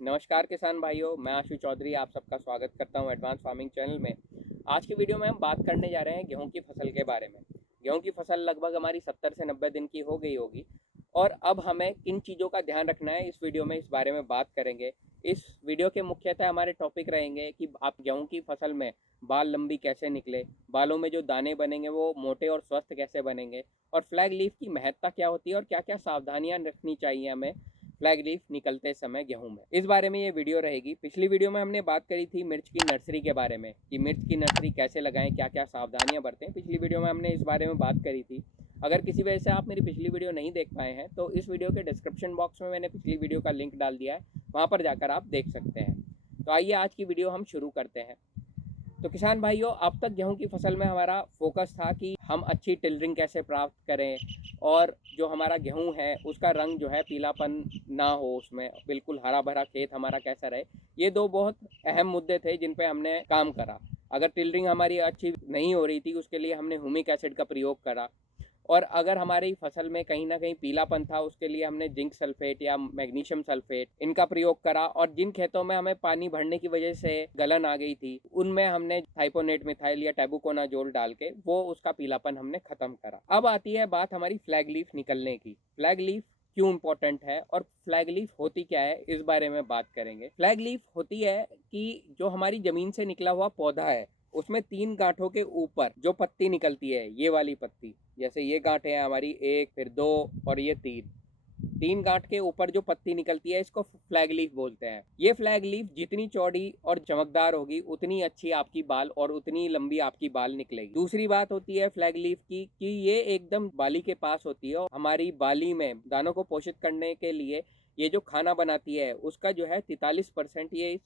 नमस्कार किसान भाइयों, मैं आशु चौधरी आप सबका स्वागत करता हूं एडवांस फार्मिंग चैनल में। आज की वीडियो में हम बात करने जा रहे हैं गेहूं की फसल के बारे में। गेहूं की फसल लगभग हमारी 70 से 90 दिन की हो गई होगी और अब हमें किन चीज़ों का ध्यान रखना है इस वीडियो में इस बारे में बात करेंगे। इस वीडियो के मुख्यतः हमारे टॉपिक रहेंगे कि आप गेहूं की फसल में बाल लंबी कैसे निकले, बालों में जो दाने बनेंगे वो मोटे और स्वस्थ कैसे बनेंगे, और फ्लैग लीफ की महत्ता क्या होती है और क्या क्या सावधानियां रखनी चाहिए हमें फ्लैग लीफ निकलते समय गेहूं में। इस बारे में ये वीडियो रहेगी। पिछली वीडियो में हमने बात करी थी मिर्च की नर्सरी के बारे में कि मिर्च की नर्सरी कैसे लगाएं, क्या क्या सावधानियां बरतें। पिछली वीडियो में हमने इस बारे में बात करी थी। अगर किसी वजह से आप मेरी पिछली वीडियो नहीं देख पाए हैं तो इस वीडियो के डिस्क्रिप्शन बॉक्स में मैंने पिछली वीडियो का लिंक डाल दिया है, वहाँ पर जाकर आप देख सकते हैं। तो आइए आज की वीडियो हम शुरू करते हैं। तो किसान भाइयों, अब तक गेहूं की फसल में हमारा फोकस था कि हम अच्छी टिलरिंग कैसे प्राप्त करें और जो हमारा गेहूं है उसका रंग जो है पीलापन ना हो, उसमें बिल्कुल हरा भरा खेत हमारा कैसा रहे। ये दो बहुत अहम मुद्दे थे जिन पे हमने काम करा। अगर टिलरिंग हमारी अच्छी नहीं हो रही थी उसके लिए हमने ह्यूमिक एसिड का प्रयोग करा, और अगर हमारी फसल में कहीं ना कहीं पीलापन था उसके लिए हमने जिंक सल्फेट या मैग्नीशियम सल्फेट इनका प्रयोग करा। और जिन खेतों में हमें पानी भरने की वजह से गलन आ गई थी उनमें हमने थाइपोनेट मिथाइल या टैबुकोनाजोल डाल के वो उसका पीलापन हमने खत्म करा। अब आती है बात हमारी फ्लैग लीफ निकलने की। फ्लैग लीफ क्यों इंपॉर्टेंट है और फ्लैग लीफ होती क्या है इस बारे में बात करेंगे। फ्लैग लीफ होती है कि जो हमारी जमीन से निकला हुआ पौधा है उसमें 3 गांठों के ऊपर जो पत्ती निकलती है, ये वाली पत्ती, जैसे ये गांठें हैं हमारी, 1 फिर 2 और ये 3 गांठ के ऊपर जो पत्ती निकलती है इसको फ्लैग लीफ बोलते हैं। ये फ्लैग लीफ जितनी चौड़ी और चमकदार होगी उतनी अच्छी आपकी बाल और उतनी लंबी आपकी बाल निकलेगी। दूसरी बात होती है फ्लैग लीफ की कि ये एकदम बाली के पास होती है और हमारी बाली में दानों को पोषित करने के लिए ये जो खाना बनाती है उसका जो है 43% ये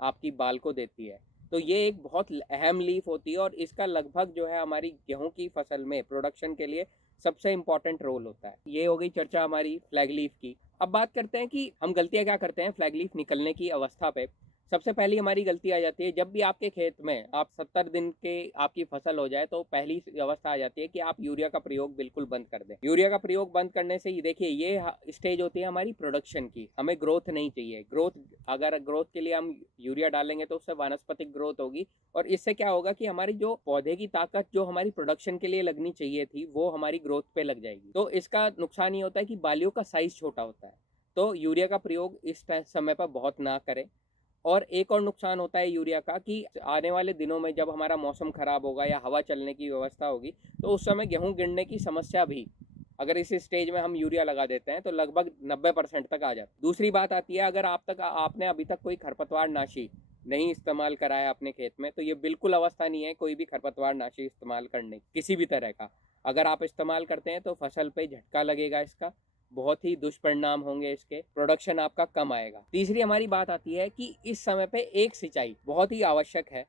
आपकी बाल को देती है। तो ये एक बहुत अहम लीफ होती है और इसका लगभग जो है हमारी गेहूं की फसल में प्रोडक्शन के लिए सबसे इंपॉर्टेंट रोल होता है। ये हो गई चर्चा हमारी फ्लैग लीफ की। अब बात करते हैं कि हम गलतियां क्या करते हैं फ्लैग लीफ निकलने की अवस्था पे। सबसे पहली हमारी गलती आ जाती है जब भी आपके खेत में आप 70 दिन के आपकी फसल हो जाए तो पहली अवस्था आ जाती है कि आप यूरिया का प्रयोग बिल्कुल बंद कर दें। यूरिया का प्रयोग बंद करने से ही देखिए ये स्टेज होती है हमारी प्रोडक्शन की। हमें ग्रोथ नहीं चाहिए। अगर ग्रोथ के लिए हम यूरिया डालेंगे तो उससे वानस्पतिक ग्रोथ होगी और इससे क्या होगा कि हमारी जो पौधे की ताकत जो हमारी प्रोडक्शन के लिए लगनी चाहिए थी वो हमारी ग्रोथ पे लग जाएगी। तो इसका नुकसान ये होता है कि बालियों का साइज छोटा होता है। तो यूरिया का प्रयोग इस समय पर बहुत ना करें। और एक और नुकसान होता है यूरिया का कि आने वाले दिनों में जब हमारा मौसम खराब होगा या हवा चलने की व्यवस्था होगी तो उस समय गेहूं गिरने की समस्या भी, अगर इस स्टेज में हम यूरिया लगा देते हैं तो लगभग 90% तक आ जाता है। दूसरी बात आती है अगर आपने अभी तक कोई खरपतवार नाशी नहीं इस्तेमाल करा है अपने खेत में तो ये बिल्कुल अवस्था नहीं है कोई भी खरपतवार नाशी इस्तेमाल करने किसी भी तरह का। अगर आप इस्तेमाल करते हैं तो फसल पे झटका लगेगा, इसका बहुत ही दुष्परिणाम होंगे, इसके प्रोडक्शन आपका कम आएगा। तीसरी हमारी बात आती है कि इस समय पे एक सिंचाई बहुत ही आवश्यक है।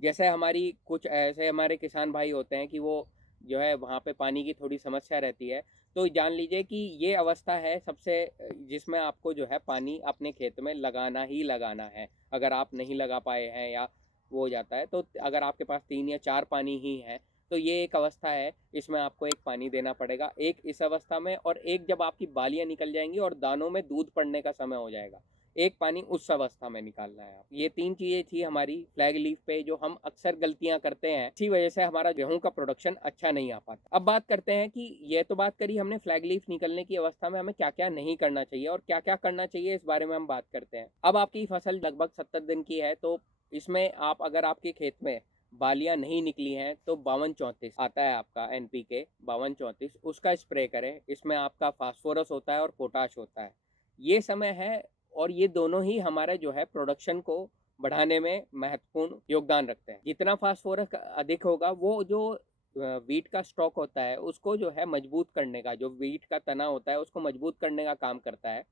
जैसे हमारी कुछ ऐसे हमारे किसान भाई होते हैं कि वो जो है वहाँ पे पानी की थोड़ी समस्या रहती है। तो जान लीजिए कि ये अवस्था है सबसे जिसमें आपको जो है पानी अपने खेत में लगाना ही लगाना है। अगर आप नहीं लगा पाए हैं या वो हो जाता है तो अगर आपके पास 3 या 4 पानी ही है तो ये एक अवस्था है, इसमें आपको एक पानी देना पड़ेगा, एक इस अवस्था में और एक जब आपकी बालियां निकल जाएंगी और दानों में दूध पड़ने का समय हो जाएगा, एक पानी उस अवस्था में निकालना है। ये 3 चीजें थी हमारी फ्लैग लीफ पे जो हम अक्सर गलतियां करते हैं, इसी वजह से हमारा गेहूं का प्रोडक्शन अच्छा नहीं आ पाता। अब बात करते हैं कि ये तो बात करी हमने फ्लैग लीफ निकलने की अवस्था में हमें क्या क्या नहीं करना चाहिए और क्या क्या करना चाहिए, इस बारे में हम बात करते हैं। अब आपकी फसल लगभग 70 दिन की है तो इसमें आप अगर आपके खेत में बालियां नहीं निकली हैं तो 5234 आता है आपका एनपीके 5234, उसका स्प्रे करें। इसमें आपका फास्फोरस होता है और पोटाश होता है। ये समय है और ये दोनों ही हमारे जो है प्रोडक्शन को बढ़ाने में महत्वपूर्ण योगदान रखते हैं। जितना फास्फोरस अधिक होगा वो जो वीट का स्टॉक होता है उसको जो है मजबूत करने का, जो वीट का तना होता है उसको मजबूत करने का काम करता है।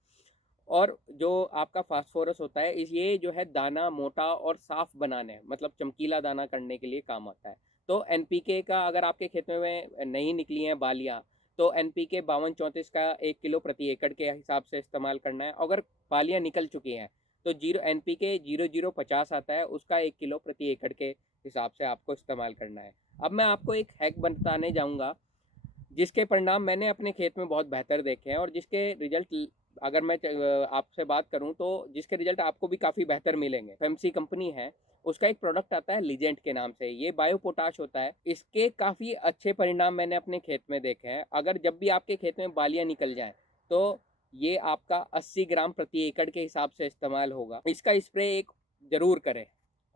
और जो आपका फास्फोरस होता है इस ये जो है दाना मोटा और साफ बनाने मतलब चमकीला दाना करने के लिए काम आता है। तो एनपीके का अगर आपके खेत में नहीं निकली हैं बालियां तो एनपीके 5234 का 1 किलो प्रति एकड़ के हिसाब से इस्तेमाल करना है। अगर बालियां निकल चुकी हैं तो जीरो एनपीके 0050 आता है, उसका 1 किलो प्रति एकड़ के हिसाब से आपको इस्तेमाल करना है। अब मैं आपको एक हैक बताने जाऊंगा जिसके परिणाम मैंने अपने खेत में बहुत बेहतर देखे हैं और जिसके रिजल्ट अगर मैं आपसे बात करूं तो जिसके रिजल्ट आपको भी काफ़ी बेहतर मिलेंगे। एफएमसी कंपनी है, उसका एक प्रोडक्ट आता है लीजेंट के नाम से। ये बायो पोटाश होता है। इसके काफ़ी अच्छे परिणाम मैंने अपने खेत में देखे हैं। अगर जब भी आपके खेत में बालियां निकल जाएं तो ये आपका 80 ग्राम प्रति एकड़ के हिसाब से इस्तेमाल होगा। इसका स्प्रे एक ज़रूर करें।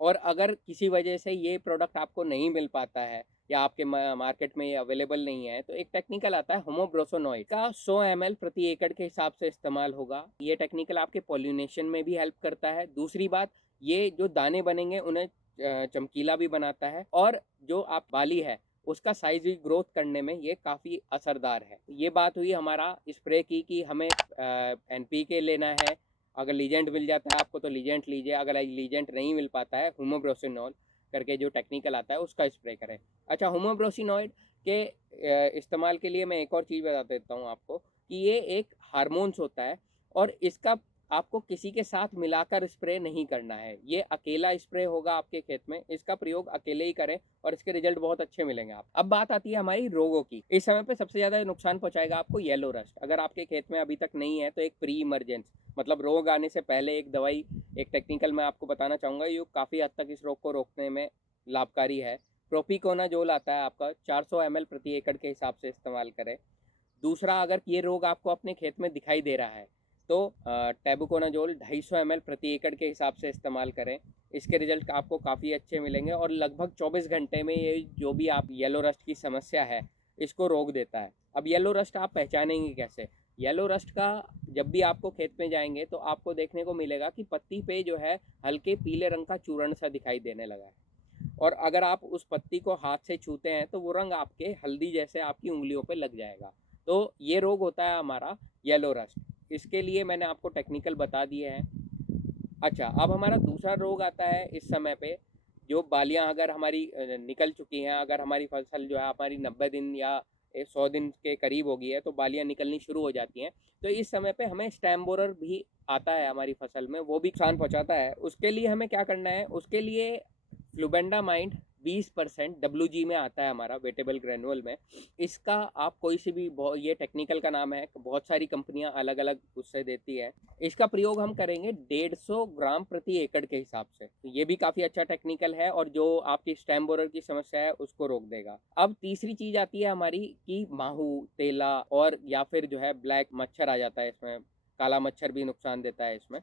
और अगर किसी वजह से ये प्रोडक्ट आपको नहीं मिल पाता है या आपके मार्केट में ये अवेलेबल नहीं है तो एक टेक्निकल आता है होमोब्रोसोनॉइड का 100 ml प्रति एकड़ के हिसाब से इस्तेमाल होगा। ये टेक्निकल आपके पॉलिनेशन में भी हेल्प करता है। दूसरी बात, ये जो दाने बनेंगे उन्हें चमकीला भी बनाता है और जो आप बाली है उसका साइज भी ग्रोथ करने में ये काफ़ी असरदार है। ये बात हुई हमारा स्प्रे की कि हमें NPK लेना है। अगर लीजेंट मिल जाता है आपको तो लीजेंट लीजिए, अगर लीजेंट नहीं मिल पाता है होमोब्रोसिनॉल करके जो टेक्निकल आता है उसका स्प्रे करें। अच्छा, होमोब्रोसिनॉइड के इस्तेमाल के लिए मैं एक और चीज़ बता देता हूँ आपको कि ये एक हार्मोन्स होता है और इसका आपको किसी के साथ मिलाकर स्प्रे नहीं करना है। ये अकेला स्प्रे होगा आपके खेत में, इसका प्रयोग अकेले ही करें और इसके रिजल्ट बहुत अच्छे मिलेंगे आप। अब बात आती है हमारी रोगों की। इस समय पे सबसे ज़्यादा नुकसान पहुंचाएगा आपको येलो रस्ट। अगर आपके खेत में अभी तक नहीं है तो एक प्री इमरजेंस मतलब रोग आने से पहले एक दवाई, एक टेक्निकल मैं आपको बताना चाहूँगा, ये काफ़ी हद तक इस रोग को रोकने में लाभकारी है। प्रोपिकोनाजोल आता है आपका 400 ml प्रति एकड़ के हिसाब से इस्तेमाल करें। दूसरा, अगर ये रोग आपको अपने खेत में दिखाई दे रहा है तो टैबुकोनाजोल 250 ml प्रति एकड़ के हिसाब से इस्तेमाल करें। इसके रिजल्ट आपको काफ़ी अच्छे मिलेंगे और लगभग 24 घंटे में ये जो भी आप येलो रस्ट की समस्या है इसको रोक देता है। अब येलो रस्ट आप पहचानेंगे कैसे? येलो रस्ट का जब भी आपको खेत में जाएंगे तो आपको देखने को मिलेगा कि पत्ती पे जो है हल्के पीले रंग का चूर्ण सा दिखाई देने लगा है और अगर आप उस पत्ती को हाथ से छूते हैं तो वो रंग आपके हल्दी जैसे आपकी उंगलियों पे लग जाएगा। तो ये रोग होता है हमारा येलो रस्ट। इसके लिए मैंने आपको टेक्निकल बता दिए हैं। अच्छा, अब हमारा दूसरा रोग आता है इस समय पे, जो बालियां अगर हमारी निकल चुकी हैं, अगर हमारी फसल जो है हमारी 90 दिन या 100 दिन के करीब हो गई है तो बालियां निकलनी शुरू हो जाती हैं। तो इस समय पे हमें स्टेम बोरर भी आता है हमारी फसल में, वो भी नुकसान पहुंचाता है। उसके लिए हमें क्या करना है? उसके लिए फ्लूबेंडामाइड 20% WG में आता है हमारा वेटेबल ग्रेनुअल में। इसका आप कोई सी भी, ये टेक्निकल का नाम है, बहुत सारी कंपनियां अलग अलग उससे देती है। इसका प्रयोग हम करेंगे 150 ग्राम प्रति एकड़ के हिसाब से। ये भी काफ़ी अच्छा टेक्निकल है और जो आपकी स्टेम बोरर की समस्या है उसको रोक देगा। अब तीसरी चीज़ आती है हमारी कि माहू, तेला और या फिर जो है ब्लैक मच्छर आ जाता है इसमें। काला मच्छर भी नुकसान देता है इसमें।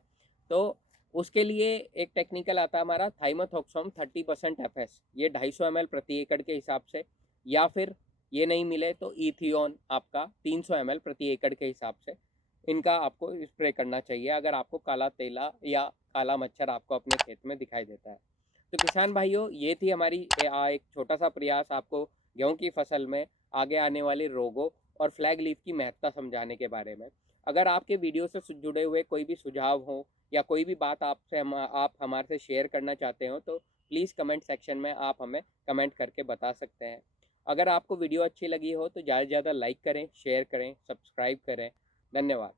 तो उसके लिए एक टेक्निकल आता है हमारा थाइमोथॉक्सोम 30% FS, ये 250 ml प्रति एकड़ के हिसाब से, या फिर ये नहीं मिले तो इथियोन आपका 300 ml प्रति एकड़ के हिसाब से इनका आपको स्प्रे करना चाहिए अगर आपको काला तेला या काला मच्छर आपको अपने खेत में दिखाई देता है। तो किसान भाइयों, ये थी हमारी एक छोटा सा प्रयास आपको गेहूं की फसल में आगे आने वाले रोगों और फ्लैग लीफ की महत्ता समझाने के बारे में। अगर आपके वीडियो से जुड़े हुए कोई भी सुझाव हो या कोई भी बात आप हमारे से शेयर करना चाहते हो तो प्लीज़ कमेंट सेक्शन में आप हमें कमेंट करके बता सकते हैं। अगर आपको वीडियो अच्छी लगी हो तो ज़्यादा से ज़्यादा लाइक करें, शेयर करें, सब्सक्राइब करें। धन्यवाद।